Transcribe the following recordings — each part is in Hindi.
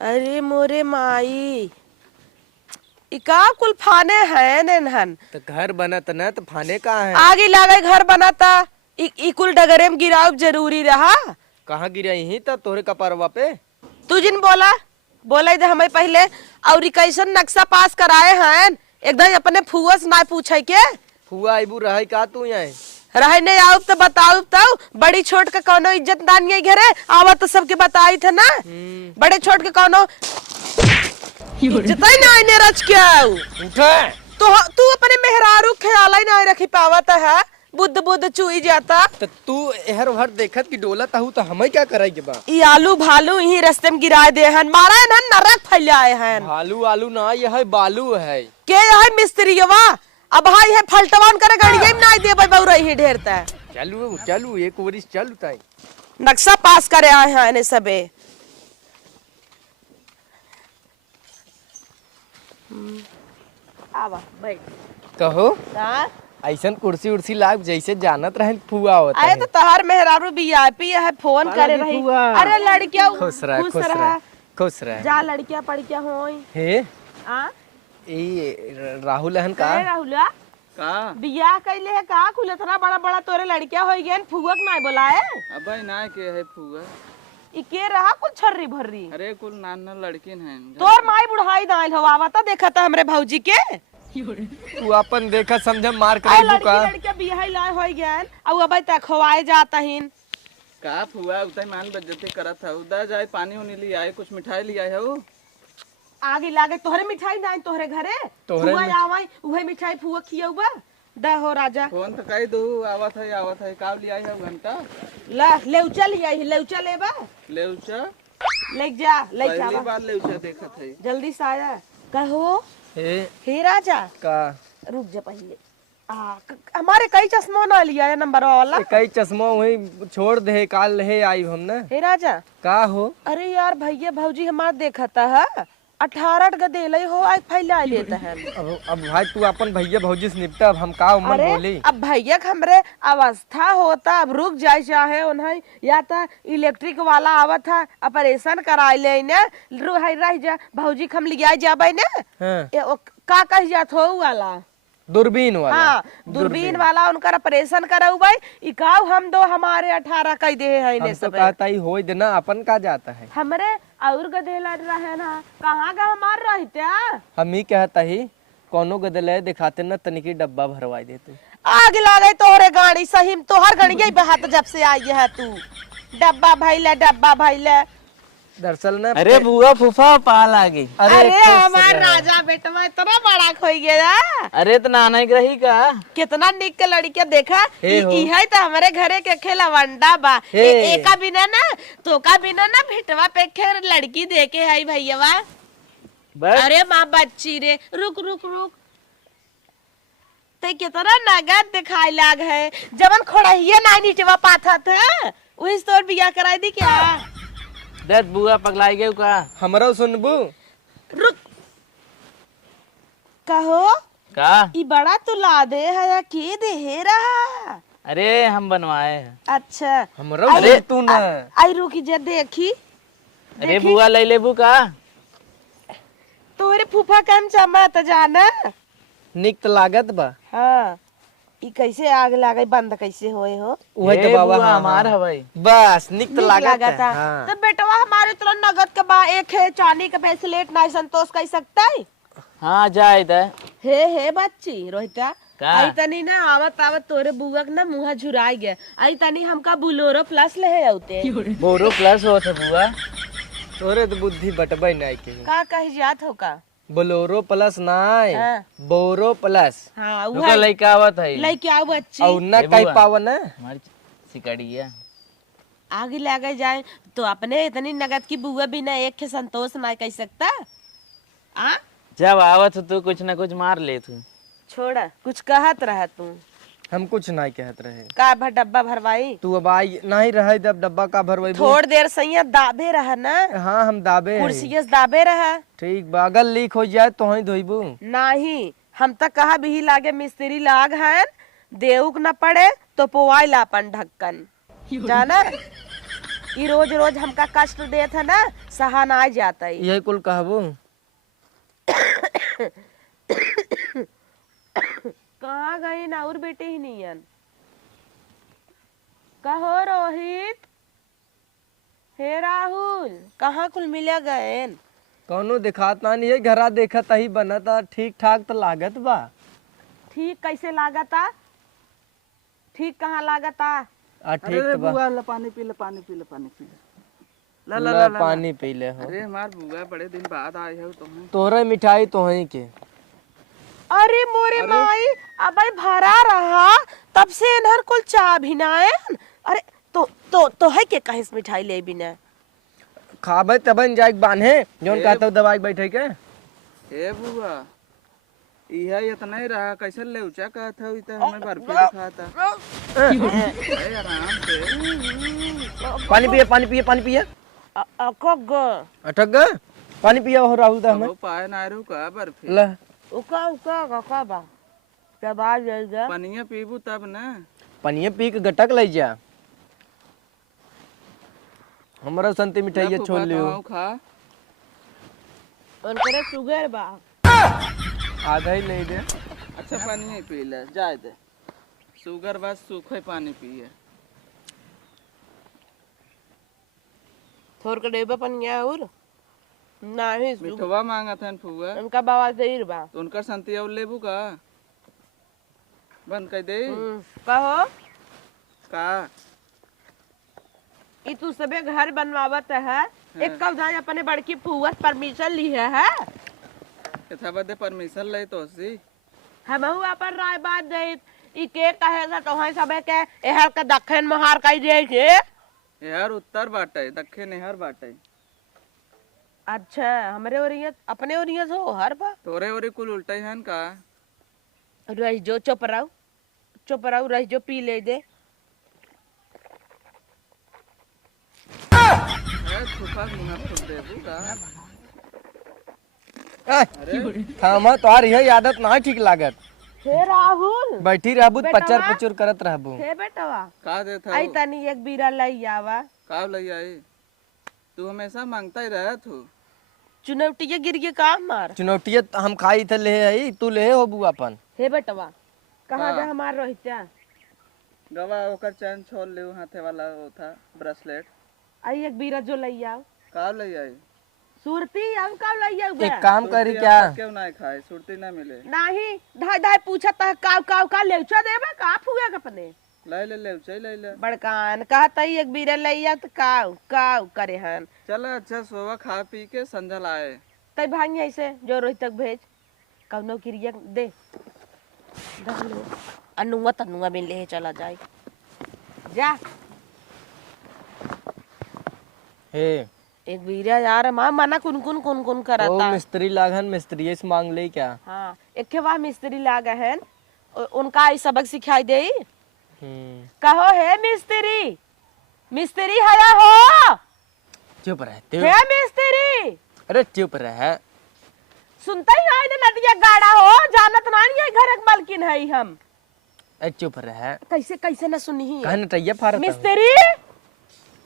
अरे मोरे माई इका कुल फाने है नहन तो घर बनत न तो फाने कहाँ है? आगे लागे घर बनाता ई कुल डगरे में गिराव जरूरी रहा। कहाँ गिरा यही तो तोहरे कपरवा पे। तू जिन बोला बोला इधर हमें पहले और कैसन नक्शा पास कराए हैं एकदम अपने फुआ से ना पूछे के। फुआ आईबू रहा का तू यहाँ? रहे नहीं आओ तो बताओ तो बड़ी छोट के कौनो इज्जत दानिये घरे आवा तो सबके बताई थे ना। बड़े छोट के कौनो इज्जत ही ना आईने रच के आओ। उठे तो तू अपने मेहरारू ख्याल ही ना रखी पावत है बुद्ध बुद्ध चुई जाता। तो तू एहर भर देखत की डोलत हूँ तो हमें क्या कराएंगे बा? ये आलू भालू यही रास्ते में गिराए दे हैं मारा है नरक फैलाए हैं। भालू आलू ना यह बालू है। के है मिस्त्रीवा अब भाई है फलटवान करे गाड़िये में नहीं देबे बौरा ही ढेरता। चलू चलू एक वरिस चलू ताई नक्शा पास करे आए हैं ने सबे। आवा बैठ कहो हां ऐसन कुर्सी उर्सी लाग जैसे जानत रहे फुआ होता आए है। तो तहार मेहरारू वीआईपी है फोन करे रही। अरे लड़कियां खुश रह खुश रह खुश रह। जा लड़कियां पड़कियां होई हे आ ए राहुल हन का अरे राहुला का बियाह कैले है का कुल इतना बड़ा बड़ा तोरे लड़कियां होई गेन फुगक नहीं बोलाए। अबे ना के है फुआ। ई के रहा कुल छर्री भर्री अरे कुल नाना लड़किन हैं। तोर माई बुढ़ाई दाइल हो आवता देखा था हमरे भौजी के। तू अपन देखा समझ मार आए कर का लड़कियां बियाह लाए होई गेन अब अबे तक खवाए जाता हिन। का फुआ उतई मान बज्जती करत है उधर जाए पानी उनी ले आए कुछ मिठाई ले आए हो। आगे लागे तोहरे मिठाई नहीं तोहरे घरे तोहरे फुआ आवाई उहे मिठाई फुआ खियौबा दा हो राजा। फोन तो कही दू आवत है का ले आए हो घंटा ला लेउचा लिया लेउचा लेबा ले उचा ले जा ले जा पहली बार ले उचा देखत है। जल्दी से आया कहो हे राजा का रुक जा पहले हमारे कई चश्मा ना लिया है नंबर वाला। कई चश्मा वही छोड़ दे काल है आई हम ना। हे राजा का हो? अरे यार भैया भौजी हमार देखता है 18 गदेले हो आज फैला लेता है। अब भाई तू अपन भैया भौजी से निपटा अब हम का उमर अरे बोली। अब भैया हमरे अवस्था होता अब रुक जाए चाहे उन्हें या तो इलेक्ट्रिक वाला आवत था ऑपरेशन कराए ले ने रह जा भौजी हम लिया जाबे ने। हाँ। का कह जात हो वाला दूरबीन वाला। हाँ दूरबीन वाला उनका ऑपरेशन कराऊ इकाव हम दो हमारे 18 कह दे है हम तो कहता ही हो देना अपन का जाता है। हमरे और गधेला रहे ना कहाँ का हमार रहते हम ही कहता ही कोनो गदले दिखाते ना तनिकी डब्बा भरवाई देते। आग लागे तोहरे गाड़ी सही तोहर गाड़ी पे हाथ जब से आई है तू डब्बा भैले दरअसल ना अरे बुआ फूफा पाल आ गई। अरे हमार राजा बेटवा इतना बड़ा खोई गया। अरे तो नाना एक रही का कितना निक के लड़किया देखा हे हो। है तो हमारे घरे के खेला वंडा बा हे। एका बिना ना तो का बिना ना भेटवा पे खेर लड़की देके है भैया। बस अरे माँ बच्ची रे रुक रुक रुक ते कितना नगद दिखाई लाग है जबन खोड़िया ना नीचवा पाथा था वही तोर बियाह कराई दी क्या। दस बुआ पगलाई गई का हमरा सुनबू रुक कहो का ई बड़ा तू ला दे है के दे हे रहा। अरे हम बनवाए हैं। अच्छा हमरा अरे तू ना आई रुकी जा देखी अरे बुआ ले लेबू का तोरे फूफा कम चमा त जाना। निक तो लागत बा। हाँ ई कैसे आग लागे बंद कैसे होए हो वही तो ए बाबा बुआ हाँ, हमार हाँ। हवाई बस निक तो नीक लागत लागता है। हाँ। तो बेटवा हमारे तो नगद के बा एक है चांदी का ब्रेसलेट नहीं संतोष कर सकता है। हाँ जाए थे हे बच्ची रोहिता का? आई तनी ना आवत आवत तोरे बुआ के ना मुंह झुराई गया आई तनी हमका बुलोरो प्लस ले आउते बोरो प्लस हो थे बुआ तोरे तो बुद्धि बटबे नहीं के का कह जात हो का। बोलोरो प्लस नाय हाँ। बोरो प्लस हाँ रुका लइका आवत है लेके आओ बच्ची और ना ए कई बुआ। पावन है। हमारी सिकड़िया आगे लगे जाए तो अपने इतनी नगद की बुआ बिना एक के संतोष ना कर सकता। आ जब आवत हो तो कुछ ना कुछ मार ले तू छोड़ा कुछ कहत रहा तू हम कुछ नहीं कहत रहे। का भर डब्बा भरवाई तू अब आई नहीं रहे जब डब्बा का भरवाई थोड़ देर सैया दाबे रहा ना हाँ हम दाबे हैं। कुर्सी दाबे रहा ठीक बा अगर लीक हो जाए तो ही धोइबू। नहीं हम तक कहा भी लागे मिस्त्री लाग है देउक न पड़े तो पोवाई लापन ढक्कन जाना ये रोज रोज हमका कष्ट देत है ना, सहा ना जाता है। यही कुल कहबो। कहाँ गई ना और बेटे ही नियन। कहो रोहित, हे राहुल, कहाँ कुल मिले गए? कौनो दिखात ना नहीं है, घरा देखत ही बनता ठीक ठाक तो लागत बा। ठीक कैसे लागता? ठीक कहाँ लागता? ठीक तो बा। बुआ ला पानी पी ले, पानी पी ले, पानी पी ले। ला पानी पी ले हो। अरे हमार बुआ बड़े दिन बाद आए हो तुम्हें। तोहरे मिठाई तो ही के। अरे मोरे माई, अब भरा रहा तब से इन्हर कुल चाह भी ना आयन। अरे तो है के कहीं मिठाई ले बिना खाबे तबन जाए बांधे जोन कहता हूँ दवाई बैठे के। ए बुआ इहा इतना ही रहा, कैसे ले ऊंचा कहत हो, इतना हमें बर्फी दिखाता। अरे आराम से पानी पिए पानी पिए पानी पिए। अटक गए पानी पिया हो राहुल दा हमें। वो पाए ना रू का बर्फी। ला उका बा दबा जाएगा। पनिया पीबू तब ना। पनिया पी के गटक ले जा। हमारा संती मिठाई छोड़ लियो। खा उनकरे शुगर बा। आधा ही ले दे। अच्छा पानी पी ले, जाए दे। शुगर बस सूखे पानी पिए। थोड़ के डेबा पनिया और नहीं मिठवा मांगा था फुआ। उनका बाबा देर बा। तो उनका संतिया लेबू का बंद कर दे। कहो का ई तू सबे घर बनवावत है। एक कब जाए अपने बड़की फुआ परमिशन ली है। कथा बदे परमिशन ले तो सी हम अपन राय बात दे। ई के कहेगा तो है सबे के एहर के दक्षिण महार कई दे के। यार उत्तर बाटे दक्षिण हर बाटे। अच्छा हमरे ओरिया अपने ओरिया हो हर बा। तोरे ओरे कुल उल्टा ही हन का। रही जो चुप रहो रही जो पी ले दे। फूफा मुंह फूक देबू का। थामा तोहार यही आदत ना ठीक लागत। हे राहुल बैठी रहबू पचर पचर करत रहबू। हे बेटवा का देता आई तनी एक बीरा लई आवा। का लई आई? तू हमेशा मांगता ही रहा तू। चुनौतिया गिर के काम मार। चुनौतिया हम खाई थे ले आई तू ले हो बू अपन। हे बेटवा कहाँ जा हमार रोहित्या? गवा ओकर चैन छोड़ ले हाथे वाला वो था ब्रेसलेट। आई एक बीरा जो लई आओ। का लई आई? सुरती हम का लई आओ। एक काम करी क्या? क्यों ना खाए सुरती ना मिले। नहीं धाय धाय पूछत है का लेउचा देबे का फुआ के अपने। ले चल ले बड़कान कहता ही एक बीरा लई आ तो काव करे हन। चल अच्छा सोवा खा पी के संजल आए। तई भांगी ऐसे जो रोहित तक भेज कौनो क्रिया दे अनुआ तनुआ में ले चला जाए जा। हे एक बीरा यार माँ मना कुन करता। मिस्त्री लागन मिस्त्री से मांग ले क्या? हाँ एक के बाद मिस्त्री लागा है उनका आई सबक सिखाई दे। कहो हे मिस्त्री हया हो। चुप रहते हे मिस्त्री। अरे चुप रह। सुनता ही है ना नदिया गाड़ा हो जानत ना ये घर के मालकिन है हम। चुप रह। कैसे न सुनी कहन टैया फारत मिस्त्री।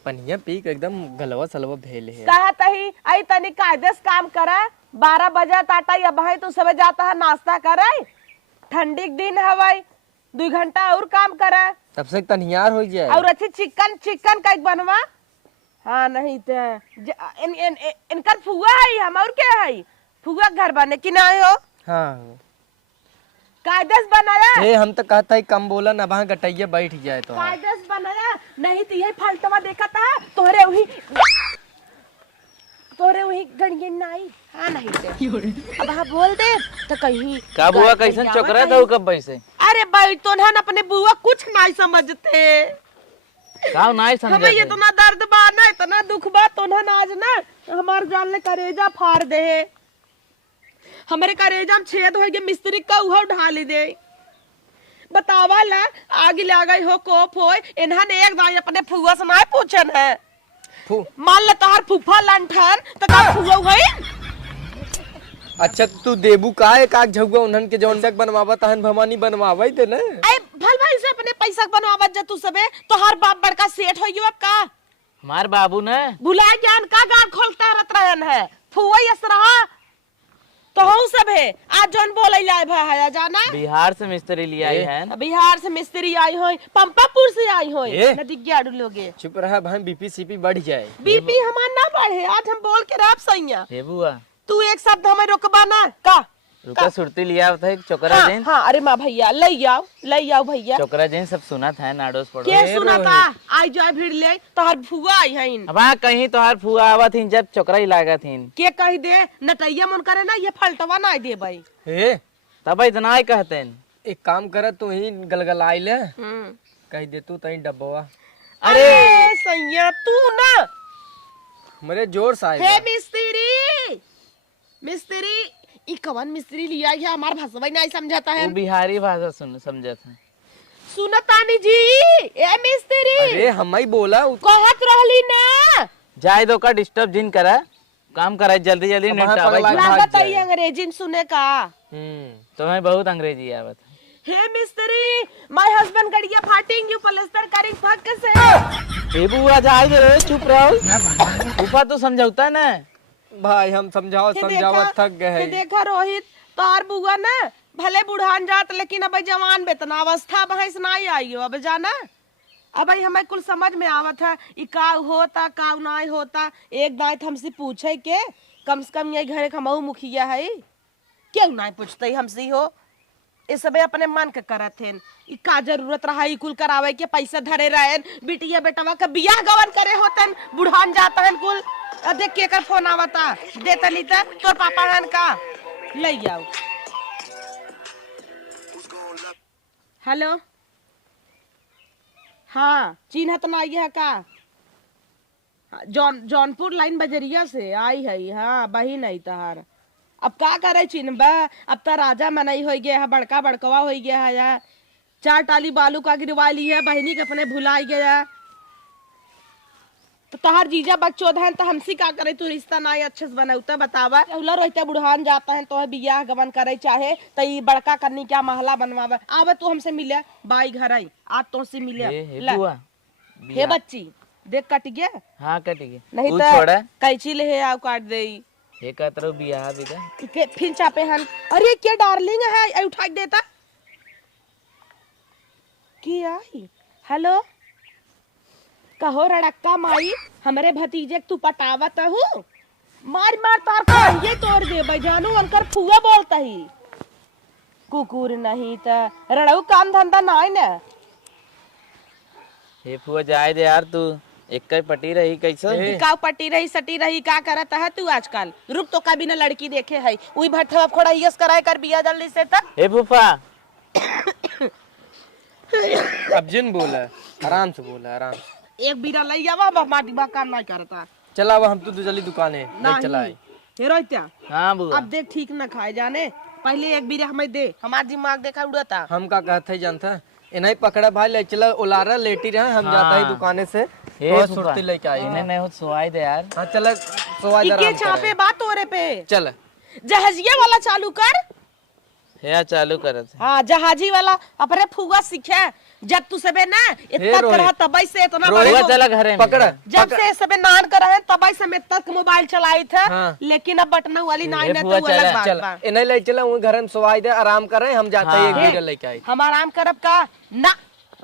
पनिया पी के एकदम गलवा सलवा भेल है। कहता ही आई तनी कायदे से काम करे। 12 बजे टाटा या भाई तू सब जाता है नाश्ता करे। ठंडी के दिन हवाई 2 घंटा और काम करे। तब से तनियार हो जाए। और अच्छी चिकन का बनवा। हाँ नहीं तो इनकर फुआ है हम और क्या है फुआ घर बने कि ना हो। हाँ कायदे से बनाया। हे हम तो कहता है कम बोला ना वहाँ गटैया बैठ जाए तो। कायदे से बनाया नहीं तो यही फालतवा देखा था तोहरे वही गणिये नहीं। हाँ नहीं तो अब हाँ बोल दे तो कहीं का बुआ कैसन चोकरा था कब वैसे? अरे भाई तो ना अपने बुआ कुछ नहीं समझते। का नहीं समझते? हमें ये इतना दर्द बा ना इतना दुख बा तो ना आज ना हमार जान ले करेजा फाड़ दे। हमारे करेजा में छेद हो गए मिस्त्री का उहा ढाली दे। बतावा ला आग लग गई हो कोप हो इन्होंने एक दाई अपने फुआ से नहीं पूछन है। मान ले तोहार फूफा लंठन तो का फुआ हुई। अच्छा तू देबू का एक आग झगुआ उन्हन के जौन तक बनवावा तहन भवानी बनवावे थे ना। ए भल भाई से अपने पैसा बनवावा जा तू सबे तोहार बाप बड़का सेठ हो गयो का। हमार बाबू ने भुला ज्ञान का गाल खोलता रहत रहन है फुआ यस रहा तो हूँ सब है आज जौन बोले जाए भाई जाना बिहार से मिस्त्री लिया आई है। बिहार से मिस्त्री आई हो पंपापुर से आई हो ए? नदिया लोगे चुप रहा भाई बीपी सीपी बढ़ जाए। बीपी हमार ना बढ़े आज हम बोल के राब सैया हे बुआ तू एक शब्द हमें रोकबा ना का रुका सुरती लिया था एक चोकरा हाँ, जैन। हाँ अरे माँ भैया ले आओ भैया चोकरा जैन सब सुना था नाडोस पड़ो। के सुना था आई जाए भीड़ ले तो हर फुआ आई है अब हाँ कहीं तो हर फुआ आवा थी जब चोकरा ही लागा थी के कह दे नटैया मन करे ना ये फलटवा ना दे भाई ए तब इतना ही कहते हैं। एक काम कर तू ही गलगलाई ले कह दे तू तही डब्बा। अरे सैया तू ना मेरे जोर से हे मिस्त्री ई कवन मिस्त्री लिया है हमार भाषा नहीं समझाता है वो बिहारी भाषा समझा था। सुनतानी जी ए मिस्त्री अरे हम ही बोला कहत रहली ना जाए दो का डिस्टर्ब जिन करा काम करा जल्दी जल्दी अब हाँ, निपटावा। पगला- लागत भाग है जाए। अंग्रेजी सुने का तुम्हें बहुत अंग्रेजी आवत है। हे मिस्त्री माय हस्बैंड गड़िया फाटिंग यू प्लास्टर करिंग फक से हे बुआ जाए दे चुप रहो ऊपर तो समझौता ना भाई हम समझावत थक गए हे हैं। देखा रोहित तोर बुआ ना भले बुढ़ान जात लेकिन अब जवान बेतना अवस्था भैंस नहीं आई हो अब जाना अब हमें कुल समझ में आवत है ई का होता का नहीं होता एक बात हमसे पूछे के कम से कम ये घर खमऊ मुखिया है क्यों नहीं पूछते हमसे हो ये सब अपने मन के करत हैं ई का जरूरत रहा ई कुल करावे के पैसा धरे रहन बिटिया बेटवा का बियाह गवन करे होतन बुढ़ान जाता है कुल देख के कर फोन आवता दे तली त तोर पापा हन का ले आओ। हेलो हाँ चिन्हत ना आई है का जौनपुर लाइन बजरिया से आई है हाँ बही नहीं तहार अब का करे चिन्हबा अब तो राजा मनई हो गया है बड़का बड़कवा हो गया है या 4 टाली बालू का गिरवा ली है बहनी के अपने भुलाई गया तो तहार जीजा बच्चों है तो हमसी का करे तू रिश्ता ना अच्छे से बनाऊता बतावा उला रोहित बुढ़ान जाता है तो बियाह गवन करे चाहे तो ये बड़का करनी क्या महला बनवावे आवे तू हमसे मिले बाई घर आई आज तो से मिले हे बुआ हे बच्ची देख कट गया हाँ कट गया नहीं तू तो छोड़ा कैची ले आओ काट दे ये कहते रहो बियाह विदा के फिर चापे हन अरे क्या डार्लिंग है आई उठा के देता की आई हेलो कहो रड़क्का माई हमारे भतीजे तू पटावत हूँ मार मार तार को ये तोड़ दे भाई जानू अंकर फुआ बोलता ही कुकुर नहीं तो रड़ऊ काम धंधा नहीं ना हे फुआ जाए दे यार तू एक कई पटी रही कैसे का पट्टी रही सटी रही का करता है तू आजकल रुक तो कभी ना लड़की देखे है वही भट्ठा खोड़ा यस कराए कर बिया जल्दी से तक हे फूफा अब जिन बोला आराम से बोला आराम से। एक बीरा लई जावा माटी बा काम नहीं करता चला अब हम तो जल्दी दुकाने नहीं चलाए हेरोइत्या हाँ बुआ अब देख ठीक ना खाए जाने पहले एक बीरा हमें दे हमारा दिमाग देखा उड़ता हम का कहते जानता इन्हें पकड़ा भाई ले चला उलारा लेटी रहे हम जाता ही दुकाने से हे बहुत फूफा सुरती लेके आई इन्हें नहीं हो सुवाई दे यार हाँ चला सोवा जरा इके छापे बात तोरे पे चल जहाजिया वाला चालू कर हे चालू करत हाँ जहाजी वाला अपने फुगा सीखे जब तू सबे ना इतना रोहित। करह तबई से इतना रोहित बड़े फुआ चला घरे में पकड़ जब से सबे नान कर रहे तबई से मैं तक मोबाइल चलाई थे हाँ। लेकिन अब बटना वाली नाइन ये है फुआ तो अलग चला, बात चल बा इन्हें ले चला वही घर में सोवाई दे आराम कर रहे हम जाते ही एक हाँ। बीरा लेके आई हम आराम करब का ना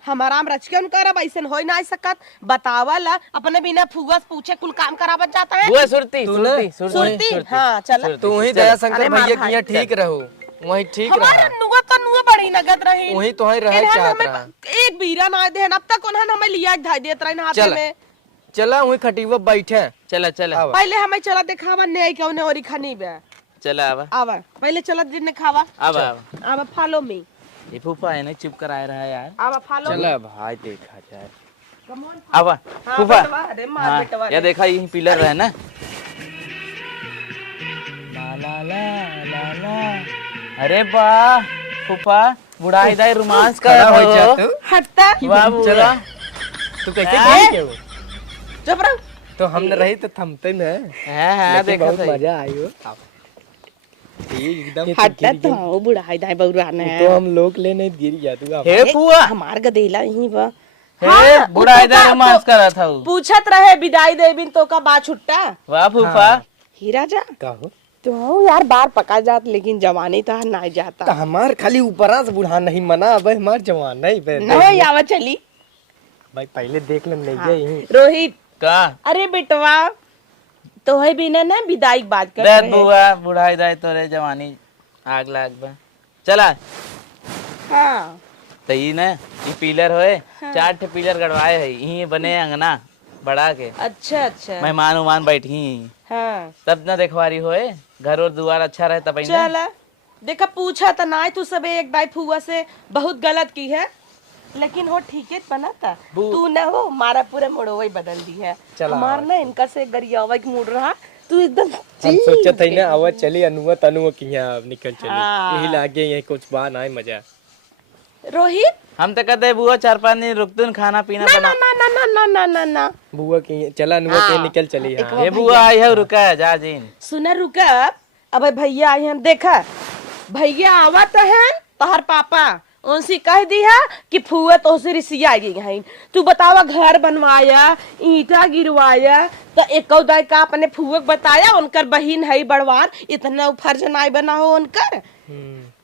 हम आराम रच के करब ऐसे हो नहीं सकत बतावला अपने बिना फुगा पूछे कुल काम करावत जाता है बुआ सुरती तूने? सुरती सुरती हाँ चल तू ही दया शंकर अरे मार भैया भाई, किया ठीक रहो वही ठीक हमारा रहा नुआ तो नुआ बड़ी नगद रही वही तो ही रहे इन्हन चाहत हमें रहा एक बीरा ना दे अब तक उन्होंने हमें लिया धाई देत रहे हाथ चल। में चला वही खटीवा बैठे चला चला आवा। पहले हमें चला दिखावा नहीं कौन और खानी बे चला आवा आवा पहले चला जिन्ने खावा आवा आवा आवा फॉलो मी ये फूफा है ना चुप कराए रहा है यार आवा फॉलो चला भाई देखा जाए कम ऑन आवा हाँ, फूफा बेटवा, अरे मार हाँ बेटवा ये रे। देखा यही पिलर है ना ला ला ला ला ला अरे वाह फूफा बुढ़ाई दाई रोमांस कर खड़ा हो रहे जा हो तू हटता वाह बुआ तू कैसे हैं? बोली क्यों चुप रहो तो हम न रही तो थमते न है लेकिन देखा बहुत सही मजा आई हो एकदम हटता तो बुढ़ाई दाई बउराना तो हम लोग ले नहीं गिर गया तू हे फुआ हमार गदेला यहीं बा हे बुढ़ाई दाई तो रोमांस करा था उ। पूछत रहे विदाई देबिन तो का बा छुट्टा वाह फूफा। हीरा जा का हो तो यार बार पका जात लेकिन जवानी तो ना जाता तो हमार खाली ऊपरा से बुढ़ा नहीं मना अब हमार जवान नहीं बे नहीं आवा चली भाई पहले देख ले नहीं गई रोहित का अरे बेटवा तो है बिना ना विदाई के बात कर देख रहे बुआ बुढ़ाई दाई तोरे जवानी आग लाग बा। चला हाँ तो ई ना ई पिलर होए 4 ठे पिलर गड़वाए है यही बने अंगना बड़ा के अच्छा अच्छा मेहमान उमान बैठी हाँ तब ना देखवारी होए घर और दुआर अच्छा रहे तब चल देखा पूछा तो ना तू सब एक दाई फुआ से बहुत गलत की है लेकिन वो ठीक है बना था तू ना हो मारा पूरा मुड़वा ही बदल दी है चला। हमार ना इनका से गरियावा की मुड़ रहा तू एकदम हम सोचत है ना आवाज चली अनुआ तनुआ की यहाँ अब निकल चली हाँ। यही लागे यही कुछ बात आए मजा रोहित हम तो कहते बुआ 4-5 दिन रुकतुन खाना पीना ना बना। ना ना ना ना ना ना ना बुआ की चला अनुआ के निकल चली हाँ ये बुआ आई है रुका है जा जीन। सुना रुका अब भैया आए हैं देखा भैया आवा तो है तोहर पापा उनसे कह दिया कि फुआ तो से रिसिया गई है तू बतावा घर बनवाया ईटा गिरवाया तो एक दाई का अपने फुआ बताया उनकर बहिन है बड़वार इतना फर्ज नाई बना हो उनकर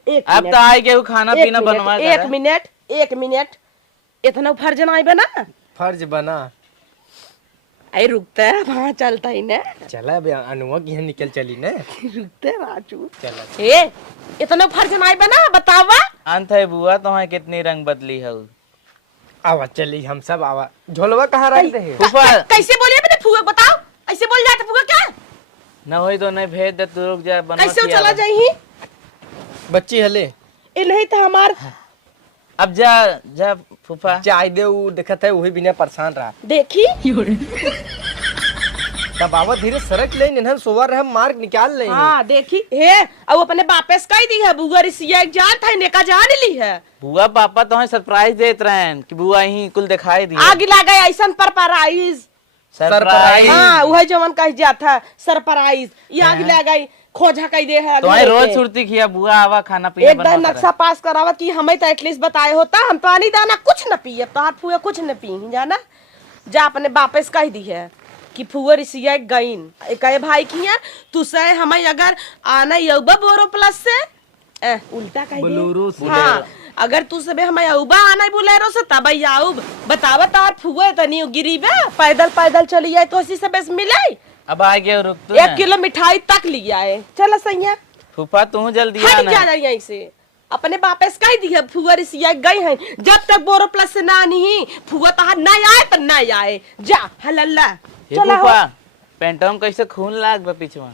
एक अब तो आई के खाना पीना बनवा एक मिनट इतना फर्ज नाई बना फर्ज बना आई रुकता है वहाँ चलता ही ना चला बे अनुआ की यहाँ निकल चली ना रुकते राजू चला ए इतना फर्ज नाई बना बतावा अंत है बुआ तो है कितनी रंग बदली है उ। आवा चली हम सब आवा झोलवा कहाँ रख दे फूफा कैसे बोलिए मैंने फुआ बताओ ऐसे बोल जाते फुआ क्या न होई तो नहीं भेज दे तू रुक जा बनवा कैसे वो खिया चला दे। जाही बच्ची हले ए नहीं तो हमार अब जा जा फूफा चाय दे वो देखत है वही बिना परेशान रहा देखी तब बाबा धीरे सरक ले निहन सोवा रहे मार्ग निकाल ले हाँ देखी हे अब अपने बापेस कह दी है बुआ रिसिया एक जान था नेका जान ली है बुआ पापा तो सरप्राइज देत रहे कि बुआ ही कुल दिखाई दी आग लगा ऐसा परपराइज सरप्राइज हाँ वही जवन कह जाता सरप्राइज ये आग लगा खोजा कह दे है तो है रोज सुरती खिया बुआ आवा खाना पीना एक बार बनवा नक्शा पास करावत कि हमें तो एटलीस्ट बताए होता हम पानी दाना कुछ न पिए तो हाथ फुआ कुछ न पी जाना जा अपने बापेस कह दी है कि फुआ रिसिया गईन कहे भाई की है तू से हमें अगर आना यौबा बोरो प्लस से उल्टा कह दे हाँ अगर तू सबे हमें यौबा आना बोलेरो से तब आऊब बतावा तार फुआ तनी गिरीबे पैदल पैदल चली जाए तो इसी सबे मिले अब आ गया रुक तू 1 किलो मिठाई तक लिया है चल सैया फूफा तू जल्दी हट आना जा रही है इसे अपने बापेस कह दी है फुआ रिसिया गई है जब तक बोरो प्लस से ना नहीं फुआ तहार ना आए तो ना आए जा हलल्ला हे चला हो फूफा पेंटों कैसे खून लाग बा पीछवा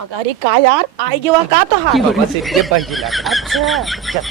अगर ये का यार आई गया का तो हार बस इतने बही लगा अच्छा